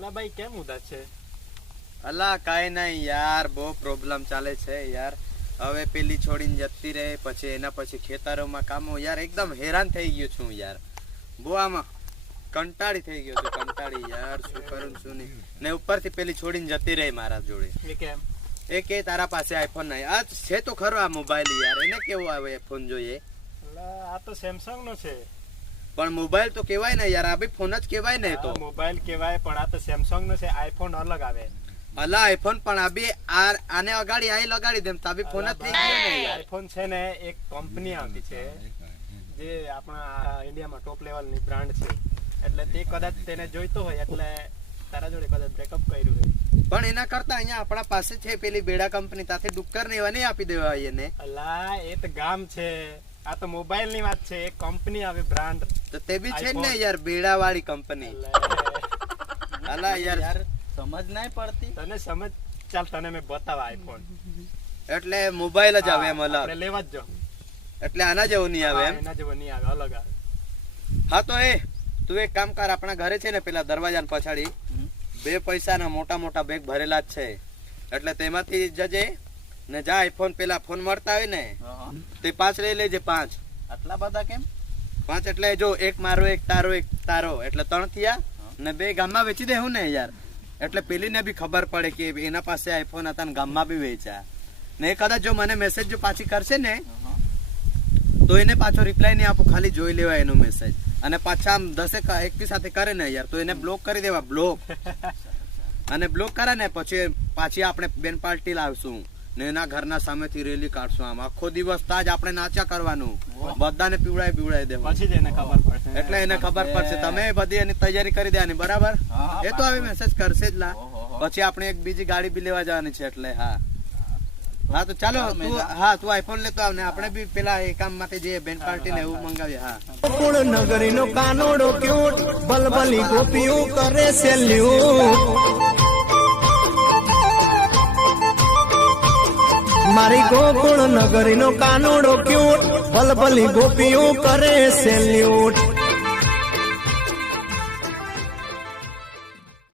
અલા ભાઈ કેમ ઉદાસ છે? અલા કાઈ નહીં યાર, બહુ પ્રોબ્લેમ ચાલે છે યાર. હવે પેલી છોડીને જતી રહે, પછી એના પછી ખેતરોમાં કામો, યાર એકદમ હેરાન થઈ ગયો છું યાર. બહુ આમાં કંટાળી થઈ ગયો છું, કંટાળી યાર, શું કરું શું નહીં. ને ઉપરથી પેલી છોડીને જતી રહી મારા જોડે. એ કેમ? એ કે તારા પાસે આઈફોન નહીં. આ છે તો ખરો આ મોબાઈલ યાર, એને કેવો આવે ફોન જોઈએ? અલા આ તો સેમસંગ નો છે. પણ મોબાઈલ તો કેવાય ને યાર, આ બી ફોન જ કેવાય ને. તો મોબાઈલ કેવાય પણ આ તો સેમસંગ નો છે. આઈફોન અલગ આવે. અલા આઈફોન પણ આ બી આને અગાડી આઈ લગાડી દેમ તો બી ફોન જ થઈ ગયો ને યાર. આઈફોન છે ને એક કંપની આવતી છે જે આપણા ઇન્ડિયામાં ટોપ લેવલ ની બ્રાન્ડ છે. એટલે તે કદાચ તેને જોઈતો હોય એટલે તારા જોડે કદાચ બ્રેકઅપ કર્યું હોય. પણ એના કરતા અહીંયા આપણા પાસે છે પેલી બેડા કંપની, તાથી ડુક્કર ને એવા નહીં આપી દેવા એને. અલા એ તો ગામ છે, આ તો મોબાઈલ ની વાત છે. એક કંપની આવે બ્રાન્ડ, તો તે બી છે ને યાર બેડા વાળી કંપની. અલા યાર સમજ નહીં પડતી તને સમજ. ચાલ તને મેં બતાવા આઈફોન. એટલે મોબાઈલ જ આવે એમ અલગ, આપણે લેવા જ જો. એટલે આના જેવું નહીં આવે એમ. એના જેવો નહીં આવે, અલગ આવે. હા તો એ તું એક કામ કર, આપણા ઘરે છે ને પેલા દરવાજા પછાડી 2 પૈસાના મોટા મોટા બેગ ભરેલા જ છે. એટલે તેમાંથી જજે ને જા આઈફોન પેલા ફોન મળતા હોય ને તે 5 લઈ લેજે. 5 આટલા બધા કેમ? 5 એટલે જો એક મારો એક તારો એટલે 3 થયા ને 2 ગામમાં વેચી દેવું ને યાર. એટલે પેલી ને બી ખબર પડે કે એના પાસે આઈફોન હતા ને ગામમાં બી વેચ્યા. ને કદાચ જો મને મેસેજ જો પાછી કરશે ને તો એને પાછો રિપ્લાય નહીં આપો, ખાલી જોઈ લેવા એનો મેસેજ. અને પાછા આમ 10 એકની સાથે કરે ને યાર તો એને બ્લોક કરી દેવા, બ્લોક. અને બ્લોક કરે ને પછી પાછી આપણે બેન પાર્ટી લાવશું ને એના ઘરના સામેથી રેલી કાઢશું. આમ આખો દિવસ તાજ આપણે નાચા કરવાનું, બધાને પીવડાવી દેવાનું. પછી જ એને ખબર પડશે. એટલે એને ખબર પડશે. તમે બધી એની તૈયારી કરી દેવાની, બરાબર? એ તો હવે મેસેજ કરશે જ લા. પછી આપણે એક બીજી ગાડી બી લેવા જવાની છે. એટલે હા તો ચાલો તું આઈફોન લેતો આવ ને આપણે બી પેલા એ કામ માટે જે બેન પાર્ટી ને એવું મંગાવીએ. હા કુળ નગરી નો કાનોડો ક્યુટ બલબલી ગોપીઓ કરે સેલ્યુટ. મારી ગોકુળ નગરી નો કાનોડો ક્યુટ બલબલી ગોપીઓ કરે સેલ્યુટ.